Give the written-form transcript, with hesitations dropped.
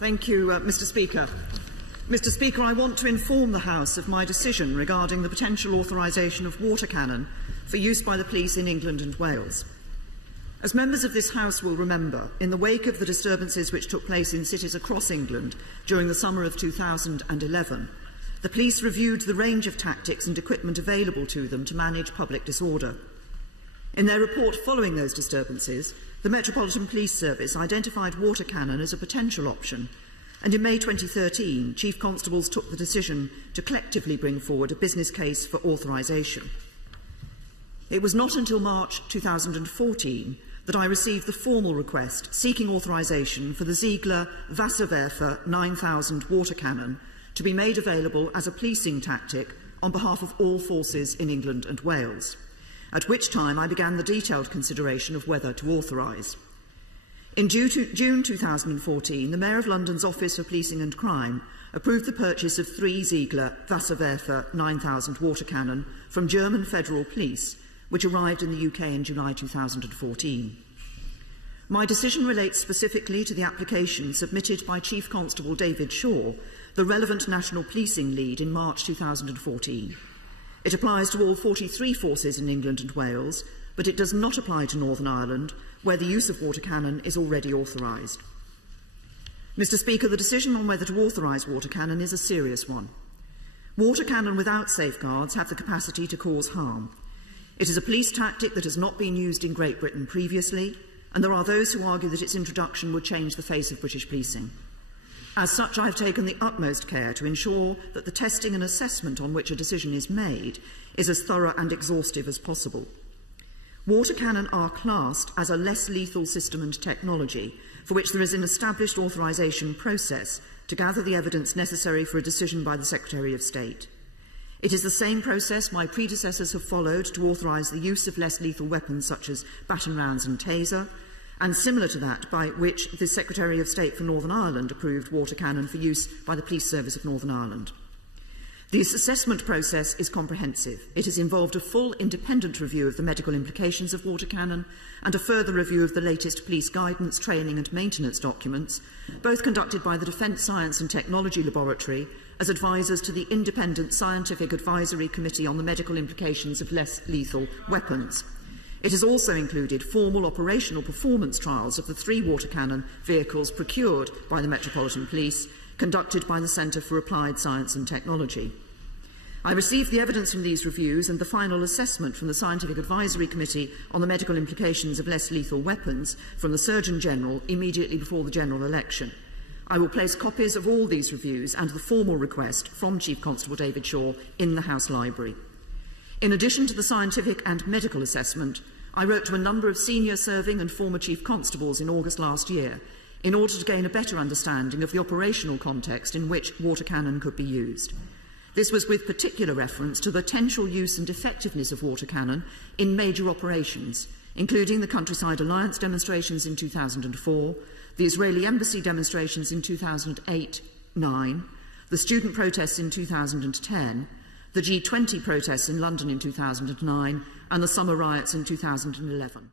Thank you, Mr. Speaker. Mr. Speaker, I want to inform the House of my decision regarding the potential authorisation of water cannon for use by the police in England and Wales. As members of this House will remember, in the wake of the disturbances which took place in cities across England during the summer of 2011, the police reviewed the range of tactics and equipment available to them to manage public disorder. In their report following those disturbances, the Metropolitan Police Service identified water cannon as a potential option, and in May 2013, Chief Constables took the decision to collectively bring forward a business case for authorisation. It was not until March 2014 that I received the formal request seeking authorisation for the Ziegler Wasserwerfer 9000 water cannon to be made available as a policing tactic on behalf of all forces in England and Wales, at which time I began the detailed consideration of whether to authorise. In June 2014, the Mayor of London's Office for Policing and Crime approved the purchase of 3 Ziegler Wasserwerfer 9000 water cannon from German Federal Police, which arrived in the UK in July 2014. My decision relates specifically to the application submitted by Chief Constable David Shaw, the relevant national policing lead, in March 2014. It applies to all 43 forces in England and Wales, but it does not apply to Northern Ireland, where the use of water cannon is already authorised. Mr. Speaker, the decision on whether to authorise water cannon is a serious one. Water cannon without safeguards have the capacity to cause harm. It is a police tactic that has not been used in Great Britain previously, and there are those who argue that its introduction would change the face of British policing. As such, I have taken the utmost care to ensure that the testing and assessment on which a decision is made is as thorough and exhaustive as possible. Water cannon are classed as a less lethal system and technology for which there is an established authorisation process to gather the evidence necessary for a decision by the Secretary of State. It is the same process my predecessors have followed to authorise the use of less lethal weapons such as baton rounds and taser, and similar to that by which the Secretary of State for Northern Ireland approved water cannon for use by the Police Service of Northern Ireland. This assessment process is comprehensive. It has involved a full independent review of the medical implications of water cannon and a further review of the latest police guidance, training and maintenance documents, both conducted by the Defence Science and Technology Laboratory as advisors to the Independent Scientific Advisory Committee on the Medical Implications of Less Lethal Weapons. It has also included formal operational performance trials of the 3 water cannon vehicles procured by the Metropolitan Police, conducted by the Centre for Applied Science and Technology. I received the evidence from these reviews and the final assessment from the Scientific Advisory Committee on the Medical Implications of Less Lethal Weapons from the Surgeon General immediately before the general election. I will place copies of all these reviews and the formal request from Chief Constable David Shaw in the House Library. In addition to the scientific and medical assessment, I wrote to a number of senior serving and former Chief Constables in August last year in order to gain a better understanding of the operational context in which water cannon could be used. This was with particular reference to the potential use and effectiveness of water cannon in major operations, including the Countryside Alliance demonstrations in 2004, the Israeli Embassy demonstrations in 2008-9, the student protests in 2010, the G20 protests in London in 2009, and the summer riots in 2011.